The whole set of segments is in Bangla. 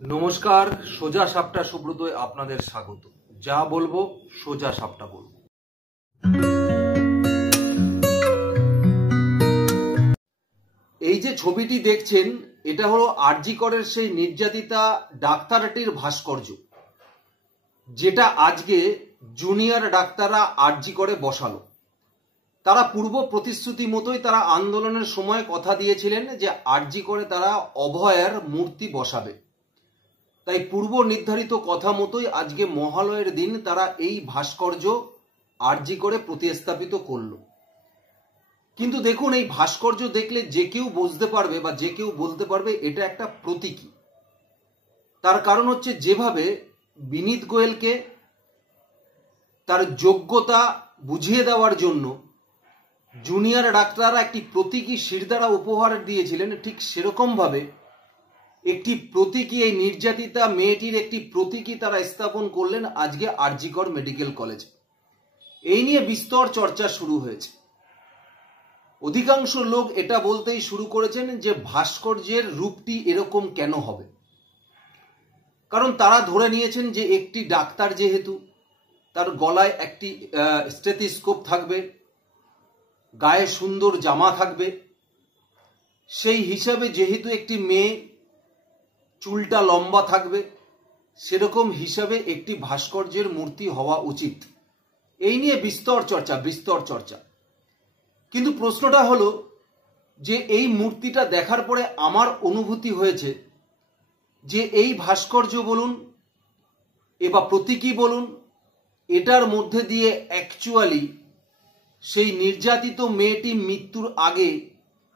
নমস্কার, সোজা সাপটা সুব্রতয় আপনাদের স্বাগত। যা বলবো সোজা সাপটা বলবো। এই যে ছবিটি দেখছেন, এটা হলো আরজি করের সেই নির্যাতিতা ডাক্তারটির ভাস্কর্য, যেটা আজকে জুনিয়র ডাক্তাররা আরজি করে বসালো। তারা পূর্ব প্রতিশ্রুতি মতোই তারা আন্দোলনের সময় কথা দিয়েছিলেন যে আরজি করে তারা অভয়ার মূর্তি বসাবে। তাই পূর্ব নির্ধারিত কথা মতোই আজকে মহালয়ের দিন তারা এই ভাস্কর্য আরজি করে প্রতিস্থাপিত করলো। কিন্তু দেখুন, এই ভাস্কর্য দেখলে যে কেউ বুঝতে পারবে বা যে কেউ বলতে পারবে এটা একটা প্রতীকী। তার কারণ হচ্ছে, যেভাবে বিনীত গোয়েলকে তার যোগ্যতা বুঝিয়ে দেওয়ার জন্য জুনিয়র ডাক্তাররা একটি প্রতীকী শিরদাঁড়া উপহার দিয়েছিলেন, ঠিক সেরকম ভাবে একটি প্রতীকী, এই নির্যাতিতা মেয়েটির একটি প্রতীকী তারা স্থাপন করলেন আজকে আরজি কর মেডিকেল কলেজ। এই নিয়ে বিস্তর চর্চা শুরু হয়েছে। অধিকাংশ লোক এটা বলতেই শুরু করেছেন যে ভাস্কর্যের রূপটি এরকম কেন হবে। কারণ তারা ধরে নিয়েছেন যে একটি ডাক্তার যেহেতু, তার গলায় একটি স্টেথিস্কোপ থাকবে, গায়ে সুন্দর জামা থাকবে, সেই হিসাবে যেহেতু একটি মেয়ে চুলটা লম্বা থাকবে, সেরকম হিসাবে একটি ভাস্কর্যের মূর্তি হওয়া উচিত। এই নিয়ে বিস্তর চর্চা। কিন্তু প্রশ্নটা হলো যে এই মূর্তিটা দেখার পরে আমার অনুভূতি হয়েছে যে এই ভাস্কর্য বলুন বা প্রতীকী বলুন, এটার মধ্যে দিয়ে অ্যাকচুয়ালি সেই নির্যাতিত মেয়েটি মৃত্যুর আগে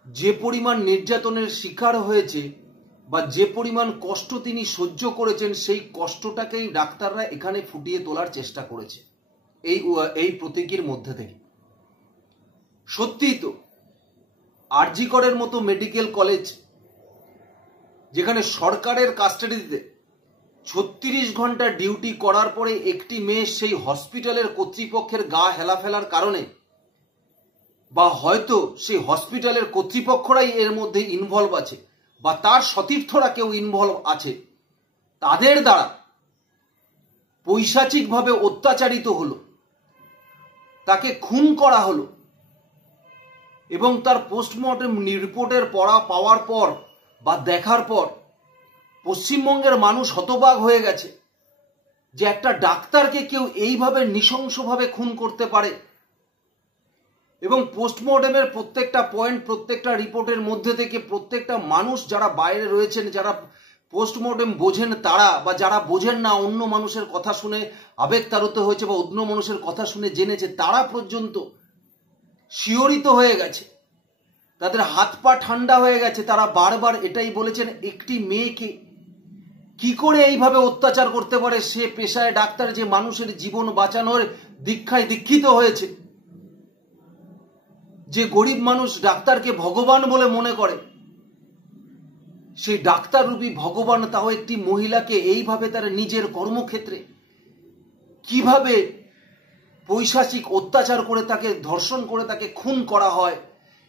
যে পরিমাণ নির্যাতনের শিকার হয়েছে বা যে পরিমাণ কষ্ট তিনি সহ্য করেছেন, সেই কষ্টটাকেই ডাক্তাররা এখানে ফুটিয়ে তোলার চেষ্টা করেছে এই প্রতীকীর মধ্যে থেকে। সত্যিই তো আরজি করের মতো মেডিকেল কলেজ, যেখানে সরকারের কাস্টাডিতে 36 ঘন্টা ডিউটি করার পরে একটি মেয়ে সেই হসপিটালের কর্তৃপক্ষের গা হেলাফেলার কারণে, বা হয়তো সেই হসপিটালের কর্তৃপক্ষরাই এর মধ্যে ইনভলভ আছে বা তার সতীর্থরা কেউ ইনভলভ আছে, তাদের দ্বারা পৈশাচিকভাবে অত্যাচারিত হলো, তাকে খুন করা হলো, এবং তার পোস্টমর্টেম রিপোর্টের পাওয়ার পর বা দেখার পর পশ্চিমবঙ্গের মানুষ হতবাক হয়ে গেছে যে একটা ডাক্তারকে কেউ এইভাবে নৃশংসভাবে খুন করতে পারে। এবং পোস্টমর্টেমের প্রত্যেকটা পয়েন্ট, প্রত্যেকটা রিপোর্টের মধ্যে থেকে প্রত্যেকটা মানুষ যারা বাইরে রয়েছেন, যারা পোস্টমর্টেম বোঝেন তারা, বা যারা বোঝেন না, অন্য মানুষের কথা শুনে আবেগতাড়িত হয়েছে বা অন্য মানুষের কথা শুনে জেনেছে, তারা পর্যন্ত শিহরিত হয়ে গেছে, তাদের হাত পা ঠান্ডা হয়ে গেছে। তারা বারবার এটাই বলেছেন, একটি মেয়েকে কি করে এইভাবে অত্যাচার করতে পারে সে পেশায় ডাক্তার, যে মানুষের জীবন বাঁচানোর দীক্ষায় দীক্ষিত হয়েছে, যে গরিব মানুষ ডাক্তারকে ভগবান বলে মনে করে, সেই ডাক্তাররূপী ভগবান তাও একটি মহিলাকে এইভাবে তার নিজের কর্মক্ষেত্রে কিভাবে পৈশাচিক অত্যাচার করে, তাকে ধর্ষণ করে তাকে খুন করা হয়,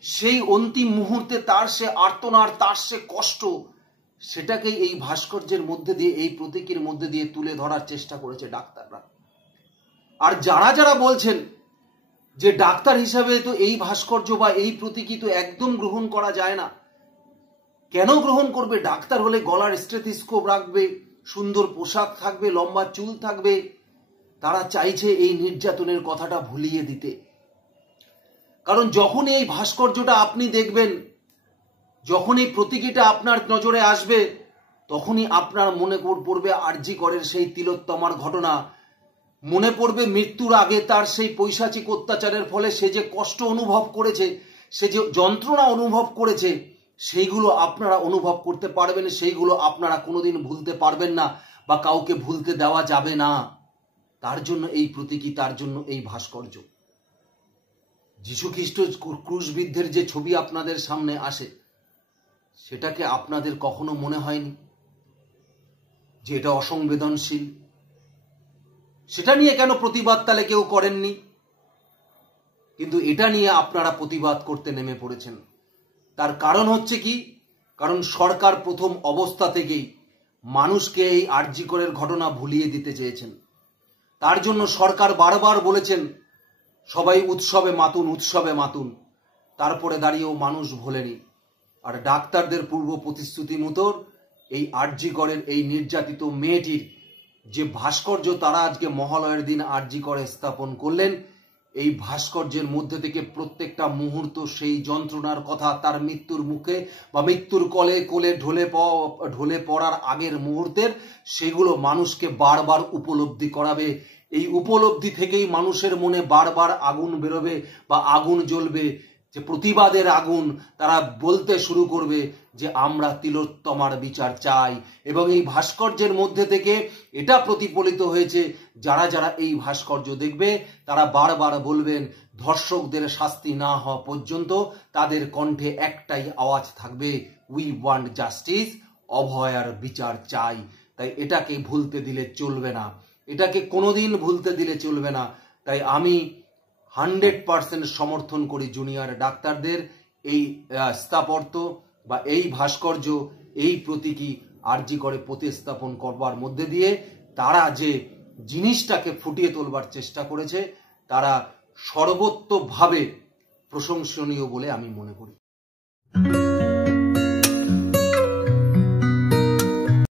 সেই অন্তিম মুহূর্তে তার সে আর্তনাদ, তার সে কষ্ট, সেটাকেই এই ভাস্কর্যের মধ্যে দিয়ে, এই প্রতীকীর মধ্যে দিয়ে তুলে ধরার চেষ্টা করেছে ডাক্তাররা। আর যারা বলছেন যে ডাক্তার হিসাবে তো এই ভাস্কর্য বা এই প্রতীকী তো একদম গ্রহণ করা যায় না, কেন গ্রহণ করবে? ডাক্তার হলে গলার স্টেথিস্কোপ রাখবে, সুন্দর পোশাক থাকবে, লম্বা চুল থাকবে। তারা চাইছে এই নির্যাতনের কথাটা ভুলিয়ে দিতে। কারণ যখন এই ভাস্কর্যটা আপনি দেখবেন, যখন এই প্রতীকীটা আপনার নজরে আসবে, তখনই আপনার মনে পড়বে আরজি করের সেই তিলোত্তমার ঘটনা, মনে পড়বে মৃত্যুর আগে তার সেই পৈশাচিক অত্যাচারের ফলে সে যে কষ্ট অনুভব করেছে, সে যে যন্ত্রণা অনুভব করেছে, সেইগুলো আপনারা অনুভব করতে পারবেন, সেইগুলো আপনারা কোনোদিন ভুলতে পারবেন না বা কাউকে ভুলতে দেওয়া যাবে না। তার জন্য এই প্রতীকী, তার জন্য এই ভাস্কর্য। যীশু খ্রিস্ট ক্রুশবিদ্ধের যে ছবি আপনাদের সামনে আসে, সেটাকে আপনাদের কখনো মনে হয়নি যে এটা অসংবেদনশীল? সেটা নিয়ে কেন প্রতিবাদ তাহলে কেউ করেননি? কিন্তু এটা নিয়ে আপনারা প্রতিবাদ করতে নেমে পড়েছেন। তার কারণ হচ্ছে কি? কারণ সরকার প্রথম অবস্থা থেকেই মানুষকে এই আরজি করের ঘটনা ভুলিয়ে দিতে চেয়েছেন। তার জন্য সরকার বারবার বলেছেন সবাই উৎসবে মাতুন, উৎসবে মাতুন। তারপরে দাঁড়িয়েও মানুষ ভোলেনি। আর ডাক্তারদের পূর্ব প্রতিশ্রুতি মতো এই আরজি করের এই নির্যাতিত মেয়েটির যে ভাস্কর্য তারা আজকে মহালয়ের দিন আরজি করে স্থাপন করলেন, এই ভাস্কর্যের মধ্যে থেকে প্রত্যেকটা মুহূর্ত সেই যন্ত্রণার কথা, তার মৃত্যুর মুখে বা মৃত্যুর কোলে ঢলে পড়ার আগের মুহূর্তের, সেগুলো মানুষকে বারবার উপলব্ধি করাবে। এই উপলব্ধি থেকেই মানুষের মনে বারবার আগুন বেরোবে বা আগুন জ্বলবে, যে প্রতিবাদের আগুন। তারা বলতে শুরু করবে যে আমরা তিলোত্তমার বিচার চাই। এবং এই ভাস্কর্যের মধ্যে থেকে এটা প্রতিফলিত হয়েছে, যারা যারা এই ভাস্কর্য দেখবে তারা বারবার বলবেন ধর্ষকদের শাস্তি না হওয়া পর্যন্ত তাদের কণ্ঠে একটাই আওয়াজ থাকবে, উই ওয়ান্ট জাস্টিস, অভয়ার বিচার চাই। তাই এটাকে ভুলতে দিলে চলবে না, এটাকে কোনোদিন ভুলতে দিলে চলবে না। তাই আমি 100% সমর্থন করি জুনিয়র ডাক্তারদের এই স্থাপত্য বা এই ভাস্কর্য, এই প্রতীকী আরজি করে প্রতিস্থাপন করবার মধ্যে দিয়ে তারা যে জিনিসটাকে ফুটিয়ে তোলবার চেষ্টা করেছে, তারা সর্বোত্তভাবে প্রশংসনীয় বলে আমি মনে করি।